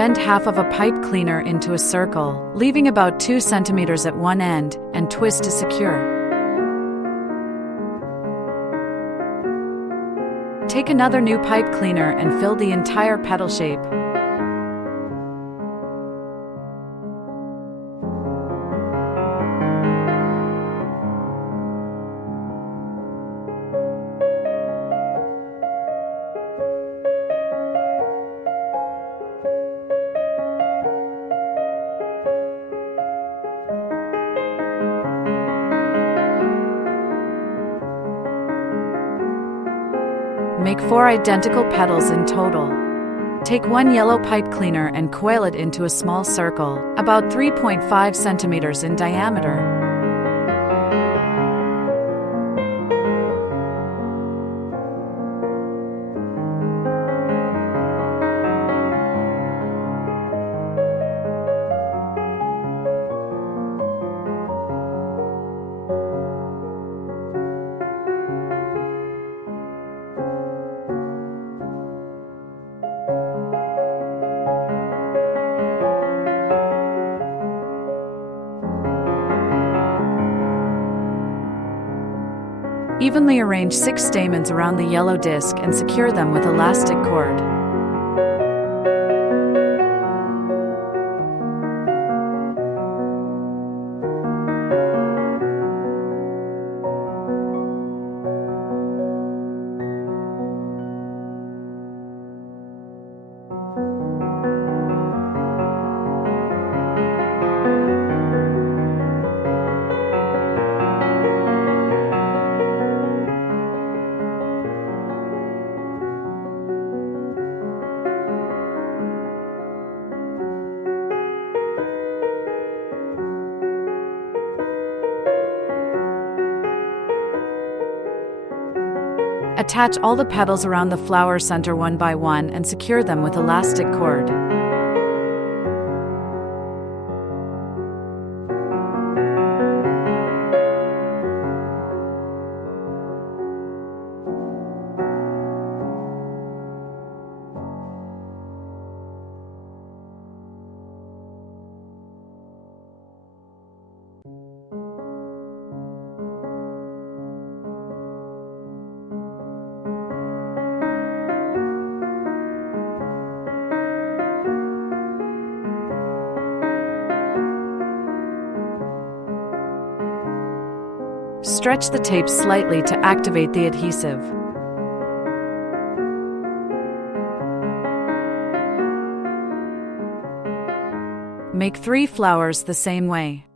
Bend half of a pipe cleaner into a circle, leaving about 2 centimeters at one end, and twist to secure. Take another new pipe cleaner and fill the entire petal shape. Make 4 identical petals in total. Take 1 yellow pipe cleaner and coil it into a small circle, about 3.5 centimeters in diameter. Evenly arrange 6 stamens around the yellow disc and secure them with elastic cord. Attach all the petals around the flower center one by one and secure them with elastic cord. Stretch the tape slightly to activate the adhesive. Make 3 flowers the same way.